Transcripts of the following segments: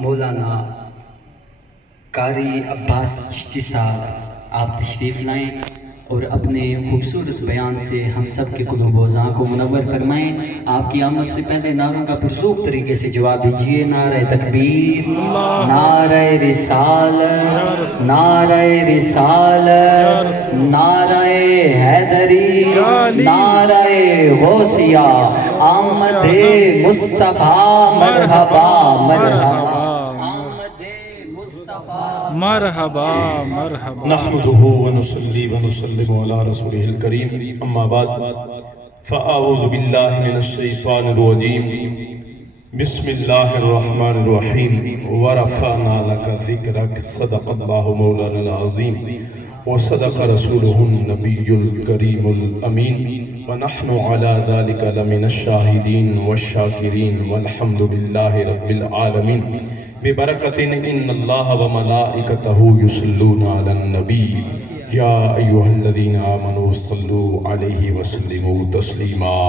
مولانا قاری عباس چشتی صاحب آپ تشریف لائیں اور اپنے خوبصورت بیان سے ہم سب کے قلوب و اذہان کو منور فرمائیں۔ آپ کی آمد سے پہلے نعروں کا پرسوخ طریقے سے جواب دیجئے۔ نعرہ تکبیر، نعرہ رسالت، نعرہ رسالت، نعرہ حیدری، نعرہ غوثیہ، آمد مصطفیٰ، مرحبا مرحبا، مرحبا مرحبا۔ نحمده ونصلي ونسلم على رسوله الكريم، اما بعد فاعوذ بالله من الشيطان الرجيم، بسم الله الرحمن الرحيم، ورفعنا لك ذكرك، صدق الله مولانا العظيم وصدق رسوله النبي الكريم الأمين، ونحن على ذلك لمن الشاهدين والشاكرين، والحمد لله رب العالمين، ببركة إن الله وملائكته يصلون على النبي، يا أيها الذين آمنوا صلوا عليه وسلموا تسليما،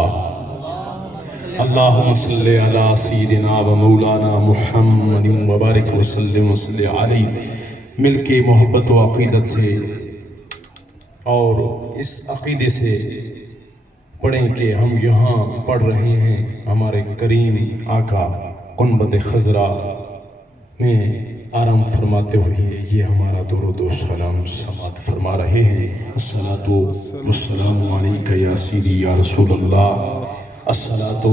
اللهم صل على سيدنا ومولانا محمد وبارك وسلم وصل عليه۔ مل کے محبت و عقیدت سے اور اس عقیدے سے پڑھیں کہ ہم یہاں پڑھ رہے ہیں ہمارے کریم آقا گنبد خضرا میں آرام فرماتے ہوئے یہ ہمارا درود و سلام سماعت فرما رہے ہیں۔ الصلاۃ والسلام علیک یا سیدی یا رسول اللہ، الصلاۃ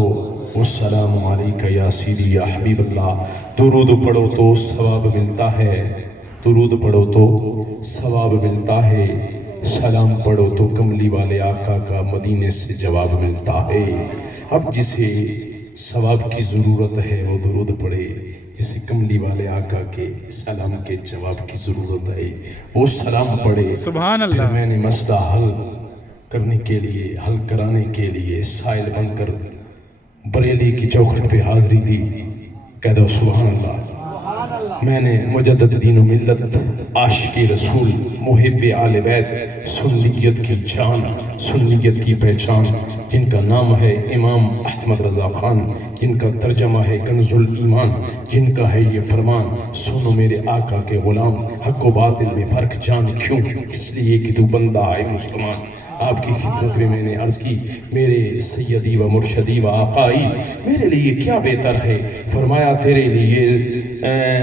والسلام علیک یا سیدی یا حبیب اللہ۔ درود پڑھو تو ثواب ملتا ہے، درود پڑھو تو ثواب ملتا ہے، سلام پڑھو تو کملی والے آقا کا مدینے سے جواب ملتا ہے۔ اب جسے ثواب کی ضرورت ہے وہ درود پڑھے، جسے کملی والے آقا کے سلام کے جواب کی ضرورت ہے وہ سلام پڑھے۔ سبحان اللہ۔ پھر میں نے مسئلہ حل کرنے کے لیے، حل کرانے کے لیے سائل بن کر بریلی کی چوکھٹ پہ حاضری دی۔ کہہ دو سبحان اللہ۔ میں نے مجدد دین و ملت، عاشق رسول، محب آل بیت، سنیت کی جان، سنیت کی پہچان، جن کا نام ہے امام احمد رضا خان، جن کا ترجمہ ہے کنز الایمان، جن کا ہے یہ فرمان، سنو میرے آقا کے غلام، حق و باطل میں فرق جان کیوں؟ اس لیے کہ تو بندہ ہے مسلمان۔ آپ کی خدمت میں نے عرض کی، میرے سیدی و مرشدی و آقائی، میرے لیے کیا بہتر ہے؟ فرمایا تیرے لیے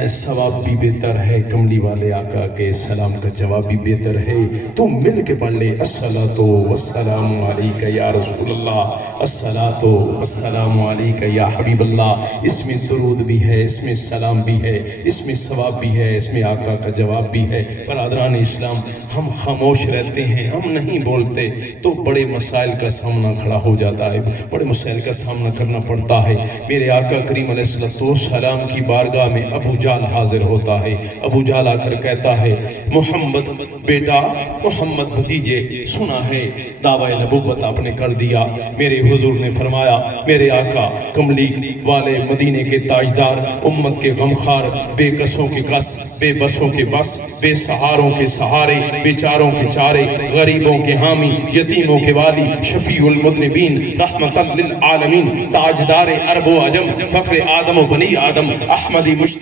ثواب بھی بہتر ہے، کملی والے آقا کے سلام کا جواب بھی بہتر ہے۔ تو مل کے پڑھ لے، الصلاۃ والسلام علیک یا رسول اللہ، الصلاۃ والسلام علیک یا حبیب اللہ۔ اس میں درود بھی ہے، اس میں سلام بھی ہے، اس میں ثواب بھی ہے، اس میں آقا کا جواب بھی ہے۔ برادران اسلام، ہم خاموش رہتے ہیں، ہم نہیں بولتے تو بڑے مسائل کا سامنا کھڑا ہو جاتا ہے، بڑے مسائل کا سامنا کرنا پڑتا ہے۔ میرے آقا کریم علیہ السلام کی بارگاہ میں ابو جہل حاضر ہوتا ہے۔ ابو جہل آ کر کہتا ہے، محمد بیٹا، محمد بھتیجے، سنا ہے دعوی نبوت آپ نے کر دیا۔ میرے حضور نے فرمایا، میرے آقا کملی والے مدینے کے تاجدار، امت کے غمخوار، بے کسوں کے کس، بے بسوں کے بس، بے سہاروں کے سہارے، بیچاروں کے چارے، غریبوں کے حامی، یتیموں کے والی، شفیع المذنبین، رحمت للعالمین، تاجدار عرب و عجم، فخر آدم و بنی آدم، احمدی مجتبی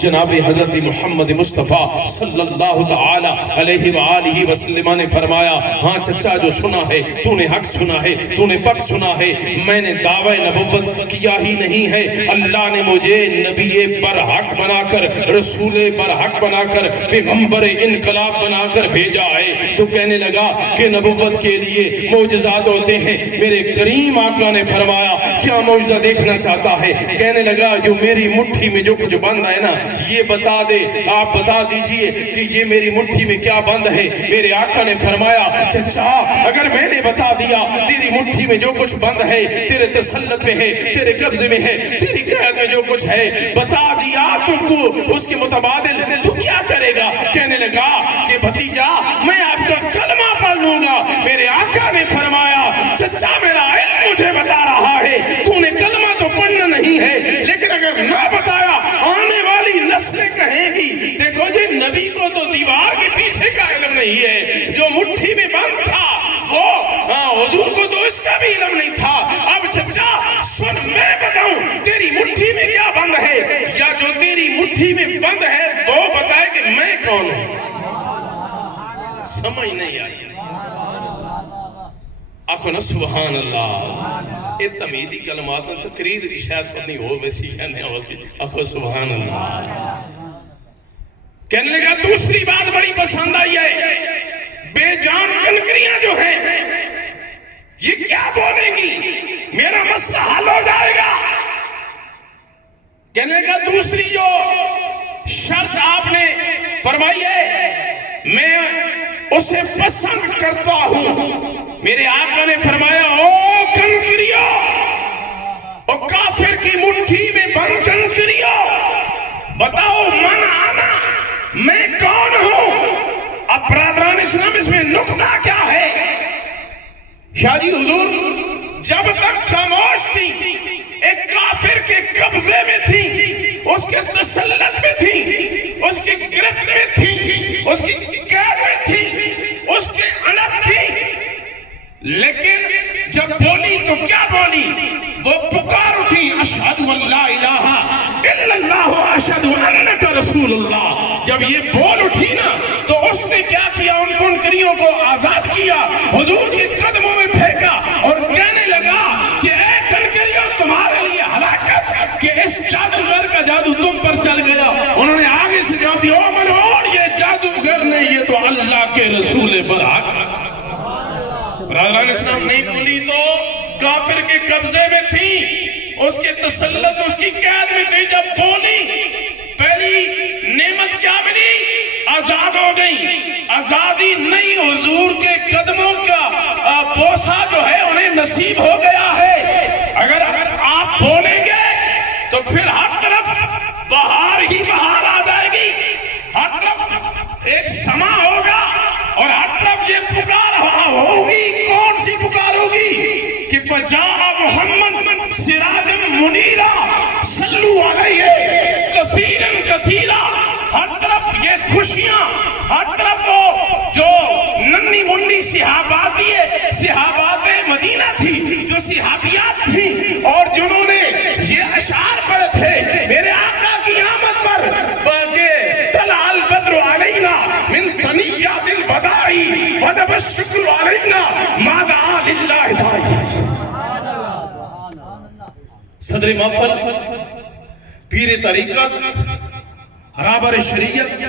جناب حضرت محمد مصطفیٰ صلی اللہ تعالی علیہ وآلہ وسلم نے فرمایا، ہاں چچا جو سنا ہے تو نے حق سنا ہے، تو نے پک سنا ہے، میں نے دعوی نبوت کیا ہی نہیں ہے، اللہ نے مجھے نبی برحق بنا کر، رسول برحق بنا کر، پیغمبر انقلاب بنا کر بھیجا ہے۔ تو کہنے لگا کہ نبوت کے لیے معجزات ہوتے ہیں۔ میرے کریم آقا نے فرمایا، کیا معجزہ دیکھنا چاہتا ہے؟ کہنے لگا، جو میری مٹھی میں جو کچھ بند ہے نا، یہ بتا دے، آپ بتا دیجئے کہ یہ میری مٹھی میں کیا بند ہے۔ میرے آقا نے فرمایا، چچا اگر میں نے بتا دیا تیری مٹھی میں جو کچھ بند ہے، تیرے تسلط میں ہے، تیرے قبضے میں ہے، تیری قید میں جو کچھ ہے، بتا دیا تم کو اس کے متبادل تو کیا کرے گا؟ کہنے لگا کہ بھتیجا میں آپ کا کلمہ پڑھ لوں گا۔ میرے آقا نے فرمایا، چچا میرا علم مجھے بتا رہا ہے، تو نے کلمہ تو پڑھنا نہیں ہے، لیکن اگر نہ بتایا آنے والی نسلیں کہیں گی، دیکھو جی نبی کو تو دیوار کے پیچھے کا علم نہیں ہے، جو مٹھی میں بند تھا وہ حضور کو تو اس کا بھی علم نہیں تھا۔ اب چچا سن میں بتاؤں تیری مٹھی میں کیا بند ہے، یا جو تیری مٹھی مٹھی میں بند ہے وہ بتائے کہ میں کون ہوں. سمجھ نہیں آئی. آخو نا سبحان اللہ. یہ تمیدی کلمات میں تقریر بھی شاید پتنی ہو ویسی ہے نہیں ہو سی. آخو سبحان اللہ. کہنے لگا دوسری بات بڑی پسند آئی ہے، بے جان کنکریاں جو ہیں یہ کیا بولیں گی، میرا مسئلہ حل ہو جائے گا. کہنے لگا دوسری جو شرط آپ نے فرمائی ہے میں اسے پسند کرتا ہوں. میرے آقا نے فرمایا او کنکریو، او کافر کی مٹھی میں بند کنکریو، بتاؤ من آنا، میں کون ہوں. اب برادران اسلام اس میں نقطہ کیا ہے؟ شاہ جی حضور جب تک خاموش تھی، ایک کافر کے قبضے میں تھی، اس کے تسلط میں تھی، اس کی گرفت میں تھی، اس کی قید میں تھی، اس کے اندر تھی. لیکن جب بولی تو کیا بولی؟ وہ پکار اٹھی اشہد ان لا الہ الا اللہ واشہد انک رسول اللہ. جب یہ بول اٹھی نا تو اس نے کیا کیا؟ ان کنکریوں کو آزاد کیا، حضور کے قدموں میں پھینکا اور کہنے لگا کہ اے کنکریوں تمہارے لیے ہلاکت کہ اس جادوگر کا جادو تم پر چل گیا. انہوں نے آگے سے جواب دیا او ملعون، یہ جادوگر نہیں، یہ تو اللہ کے رسول برحق. برادران اسلام نہیں بولی تو کافر کے قبضے میں تھی، اس کے تسلط، اس کی قید میں تھی. جب بولی پہلی نعمت کیا ملی؟ آزاد ہو گئی. آزادی نہیں، حضور کے قدموں کا بوسہ جو ہے انہیں نصیب ہو گیا ہے. اگر آپ بولیں گے تو پھر ہر طرف بہار ہی بہار آ جائے گی، ہر طرف ایک سما ہوگا اور ہر طرف یہ پکار ہوگی. کون سی پکار ہوگی؟ کہ فجاء محمد سراجا منیرا صلو علیہ کثیرا کثیرا. ہر طرف یہ خوشیاں، ہر طرف وہ جو ننی منی صحابات مدینہ تھی، جو صحابیات تھی اور جنہوں نے یہ اشعار پڑھے تھے میرے آقا کی آمد پر کہ طلع البدر علینا من ثنیات الوداع وجب الشکر علینا ما دعا للہ داعی. صدر محفل پیر طریقت، رہبر شریعت،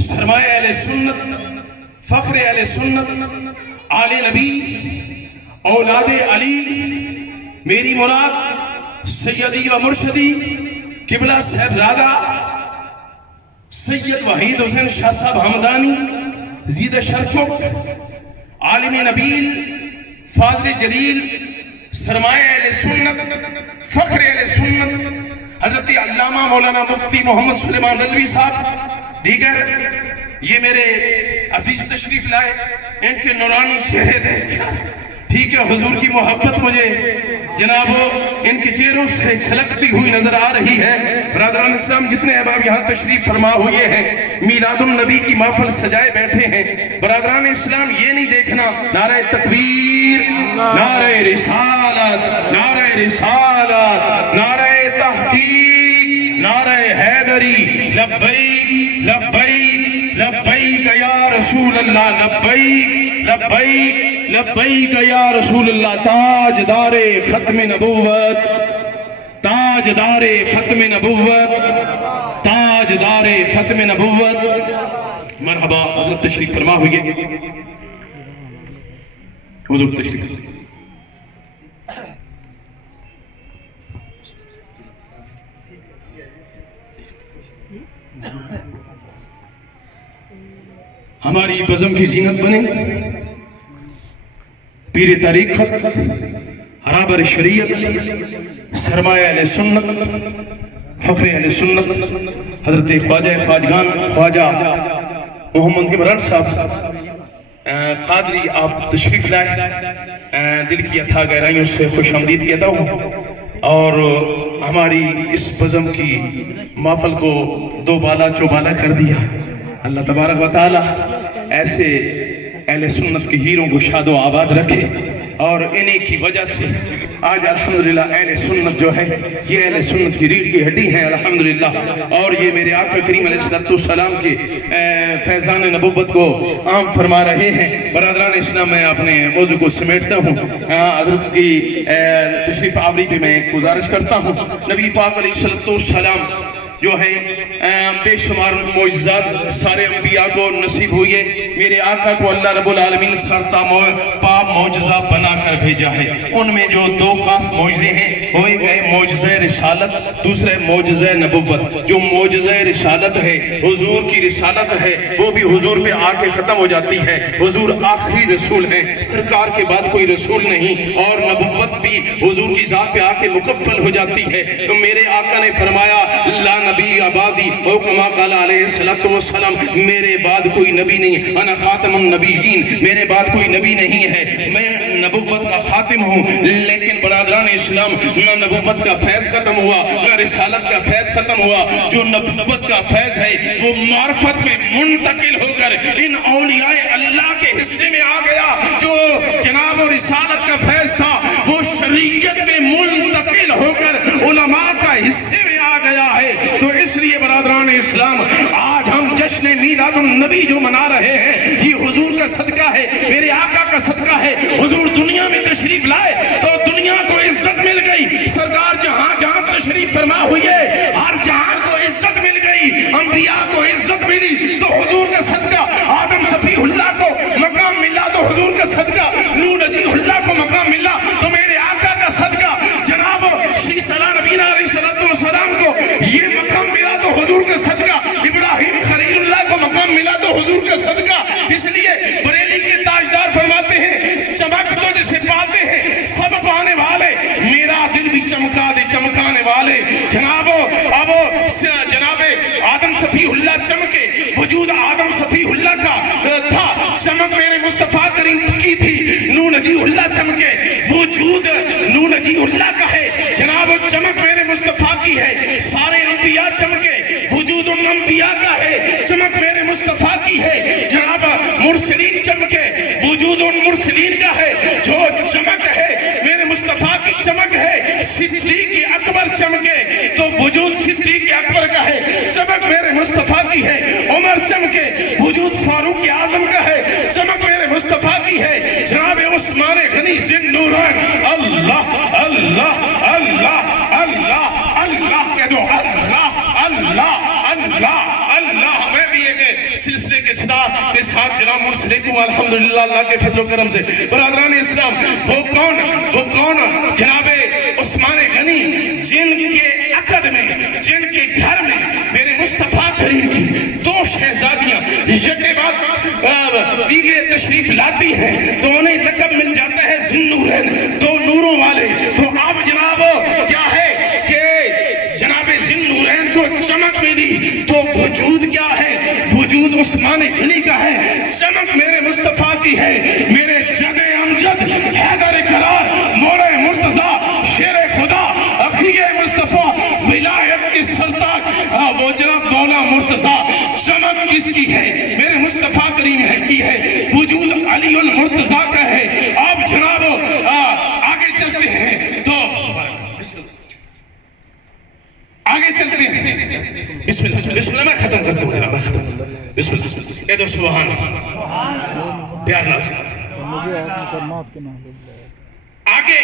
سرمایہ اہل سنت، فخر اہل سنت، آل نبی، اولاد علی، میری مراد سیدی و مرشدی قبلہ صاحبزادہ سید وحید حسین شاہ صاحب ہمدانی زید شرفق، عالم نبیل، فاضل جلیل، سرمایہ اہل سنت، فخر اہل سنت حضرت علامہ مولانا مفتی محمد سلیمان رضوی صاحب، دیگر یہ میرے عزیز تشریف لائے، ان کے نورانی چہرے دیکھ ٹھیک ہے حضور کی محبت مجھے جناب ان کے چہروں سے چھلکتی ہوئی نظر آ رہی ہے. برادران اسلام جتنے احباب یہاں تشریف فرما ہوئے ہیں، میلاد النبی کی محفل سجائے بیٹھے ہیں. برادران اسلام یہ نہیں دیکھنا نعرہ تکبیر، نعرہ رسالت، نعرہ رسالت، نعرہ تحقیق، نعرہ حیدری، لبیک لبیک لبیک یا رسول اللہ، لبیک لبیک لبیک یا رسول اللہ. تاجدار ختم نبوت، تاجدار ختم نبوت، تاجدار ختم نبوت. مرحبا حضرت تشریف فرما ہوئے، حضور تشریف. ہماری بزم کی زینت بنے پیر طریقت، رہبر شریعت، سرمایہ اہل سنت، فخر اہل سنت حضرت خواجہ خواجگان خواجہ محمد عمران صاحب قادری، آپ تشریف لائے. دل کی اتھا گہرائیوں سے خوش آمدید کہتا ہوں اور ہماری اس بزم کی محفل کو دو بالا چوبالا کر دیا. اللہ تبارک و تعالی ایسے اہل سنت کے ہیروں کو شاد و آباد رکھے. اور انہی کی وجہ سے آج الحمدللہ اہل سنت جو ہے یہ اہل سنت کی ریڑھ کی ہڈی ہیں الحمدللہ، اور یہ میرے آقا کریم علیہ السلام کے فیضان نبوت کو عام فرما رہے ہیں۔ برادران اسلام، میں اپنے موضوع کو سمیٹتا ہوں، حضرت کی تشریف آوری پہ میں گزارش کرتا ہوں۔ نبی پاک علیہ السلام جو ہے بے شمار معجزات سارے انبیاء کو نصیب ہوئے، میرے آقا کو اللہ رب العالمین سرتا پاپ معجزہ بنا کر بھیجا ہے۔ ان میں جو دو خاص معجزے ہیں وہ ایک ہے معجزہ رسالت، دوسرا معجزہ نبوت۔ جو معجزہ رسالت ہے، حضور کی رسالت ہے، وہ بھی حضور پہ آ کے ختم ہو جاتی ہے۔ حضور آخری رسول ہیں، سرکار کے بعد کوئی رسول نہیں، اور نبوت بھی حضور کی ذات پہ آ کے مکفل ہو جاتی ہے۔ تو میرے آقا نے فرمایا لا نبی آبادی او کما قال علیہ السلام، میرے بعد کوئی نبی نہیں، انا خاتم النبیین، میرے بعد کوئی نبی نہیں ہے، میں نبوت کا خاتم ہوں۔ لیکن برادران اسلام، نہ نبوت کا فیض ختم ہوا، نہ رسالت کا فیض ختم ہوا۔ جو نبوت کا فیض ہے وہ معرفت میں منتقل ہو کر ان اولیاء اللہ کے حصے میں آ گیا۔ جو جناب و رسالت کا فیض تھا وہ شریعت میں منتقل ہو کر علماء کا حصے میں آ گیا ہے۔ تو اس لیے برادران اسلام، آج ہم جشن میلاد النبی جو منا رہے ہیں، یہ حضور کا صدقہ ہے، میرے آقا کا صدقہ ہے۔ حضور دنیا میں تشریف لائے تو دنیا کو عزت مل گئی، سرکار جہاں جہاں تشریف فرما ہوئی ہے ہر جہاں کو عزت مل گئی، انبیاء کو عزت ملی تو حضور کا صدقہ، آدم صفی اللہ کو مقام ملا تو حضور کا صدقہ، نوح نجی اللہ کو مقام ملا تو میرے آقا کا صدقہ، جناب شی صلی نبینا علیہ السلام کو یہ مقام ملا تو حضور کا صدقہ، ابراہیم خلیل اللہ کو مقام ملا تو حضور کا صدقہ۔ اس لیے بریلی کے تاجدار فرماتے ہیں چمک تو جسے پاتے ہیں سب پانے والے، میرا دل بھی چمکا دے چمکانے والے۔ جناب آدم صفی اللہ چمکے، وجود آدم صفی اللہ کا تھا، چمک میرے مصطفیٰ کریم کی تھی۔ نوح نجی اللہ چمکے، وجود نوح نجی اللہ کا ہے، جناب چمک میرے مصطفیٰ کی ہے۔ سارے انبیاء چمکے، وجود ان انبیاء کا ہے، چمک میرے مصطفیٰ کی ہے۔ جناب مرسلین چمکے، وجود ان مرسلین کا ہے، جو چمک ہے میرے مصطفیٰ کی چمک ہے۔ صدیق اکبر چمکے تو وجود صدیق اکبر کا ہے، چمک میرے مصطفیٰ کی ہے۔ عمر چمکے، وجود فاروق اعظم کا ہے، چمک میرے مصطفیٰ کی ہے۔ جناب عثمان غنی ذی نورین، اللہ اللہ اللہ اللہ اللہ کہہ دو، اللہ اللہ اللہ اللہ۔ میں بھی ایک سلسلے کے ساتھ جناب مرسلین ہوں الحمدللہ اللہ کے فضل و کرم سے۔ برادران اسلام، وہ کون جناب عثمان غنی جن کے عقد میں، جن کے گھر میں میرے مصطفیٰ کریم کی دو شہزادیاں یکے بعد دیگرے تشریف لاتی ہیں تو انہیں لقب مل جاتا ہے ذی نورین، دو نوروں والے۔ تو اب جناب کیا ہے کہ جناب ذی نورین کو چمک ملی تو وجود کیا ہے؟ وجود عثمان غنی کا ہے، چمک میرے مصطفیٰ کی ہے۔ میرے جد امجد حیدر قرار مورے مرتضیٰ شیر خدا اخی مصطفیٰ ولایت کی سلطان وہ جناب مولا مرتضیٰ، چمک کس کی ہے؟ میرے مصطفیٰ کریم ہے کی ہے، وجود علی المرتضیٰ کا ہے۔ اب جناب آگے چلتے ہیں تو آگے چلتے ہیں، بسم اللہ میں ختم کرتا ہوں جناب، میں ختم کرتا ہوں۔ بسم اللہ کہہ دو سبحان اللہ، پیار نہ آگے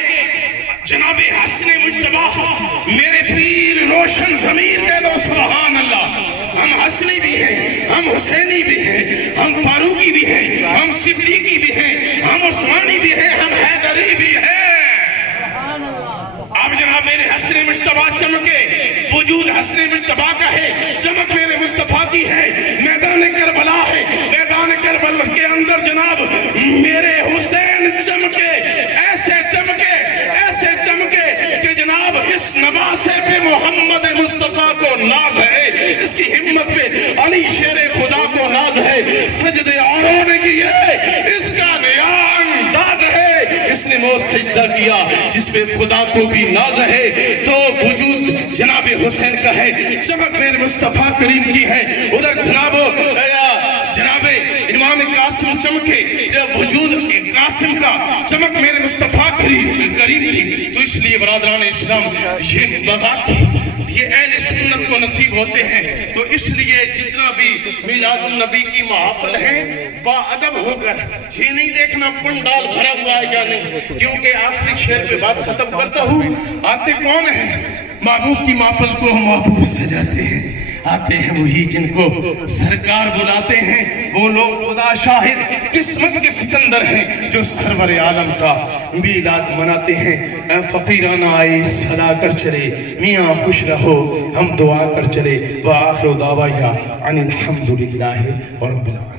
جناب حسن مجتبی میرے پیر روشن ضمیر کہہ دو سبحان اللہ۔ ہم حسنی بھی ہیں، ہم حسینی بھی ہیں، ہم فاروقی بھی ہیں، ہم صدیقی بھی ہیں، ہم عثمانی بھی ہیں، ہم حیدری بھی ہیں۔ اب جناب میرے حسن مجتبی چمکے، وجود حسن مجتبی کا ہے، چمک میرے مصطفیٰ کی ہے۔ میدان کربلا ہے، میدان کربلا کے اندر جناب میرے حسین چمکے، ایسے چمکے کہ جناب اس نواسے پہ محمد مصطفیٰ کو ناز ہے، اس کی ہمت پہ علی شیر خدا کو ناز ہے، سجدے اوروں نے کیے، اس کا نیا انداز ہے، اس نے وہ سجدہ کیا جس پہ خدا کو بھی ناز ہے۔ تو وجود جناب حسین کا ہے، چمک میرے مصطفیٰ کریم کی ہے۔ ادھر جناب امام قاسم چمکے، وجود قاسم کا کا چمک میرے مصطفیٰ کریم کی. تو اس لیے برادران اسلام یہ باغات یہ اہل سنت کو نصیب ہوتے ہیں. تو اس لیے جتنا بھی میلاد النبی کی محافل ہے با ادب ہو کر یہ نہیں دیکھنا پنڈال بھرا ہوا ہے یا نہیں, کیونکہ آخری شعر پہ بات ختم کرتا ہوں. آتے کون ہیں؟ محبوب کی محفل کو محبوب سجاتے ہیں. آتے ہیں وہی جن کو سرکار بلاتے ہیں. وہ لوگ خدا شاہد قسمت کے سکندر ہیں جو سرور عالم کا میلاد مناتے ہیں. اے فقیرانہ آئے صدا کر چلے, میاں خوش رہو ہم دعا کر چلے. وآخر دعوانا ان الحمدللہ رب العالمین.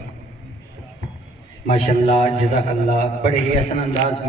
ماشاءاللہ, جزاک اللہ. بڑے ہی حسن انداز